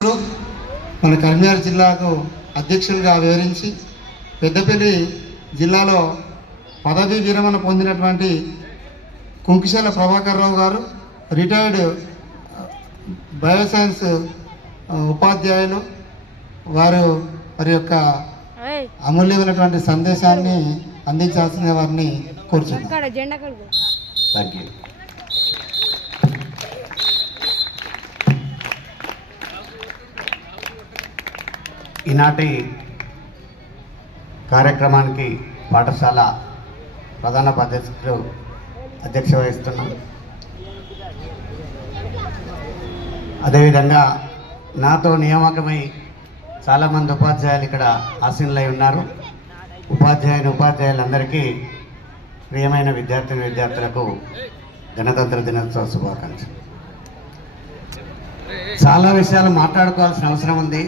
మన కరీంనగర్ జిల్లాకు అధ్యక్షులుగా వివరించి పెద్దపల్లి జిల్లాలో పదవీ విరమణ పొందినటువంటి కుంకిశాల ప్రభాకర్ రావు గారు రిటైర్డ్ బయోసైన్స్ ఉపాధ్యాయులు వారి యొక్క అమూల్యమైనటువంటి సందేశాన్ని అందించాల్సిన వారిని కోరుచున్నాను. Thank you. ఈనాటి కార్యక్రమానికి పాఠశాల ప్రధాన అధ్యక్షుడు అధ్యక్ష వహిస్తున్నాం. అదేవిధంగా నాతో నియామకమై చాలామంది ఉపాధ్యాయులు ఇక్కడ ఆసీనులై ఉన్నారు. ఉపాధ్యాయులందరికీ ప్రియమైన విద్యార్థులకు గణతంత్ర దినోత్సవ శుభాకాంక్షలు. చాలా విషయాలు మాట్లాడుకోవాల్సిన అవసరం ఉంది.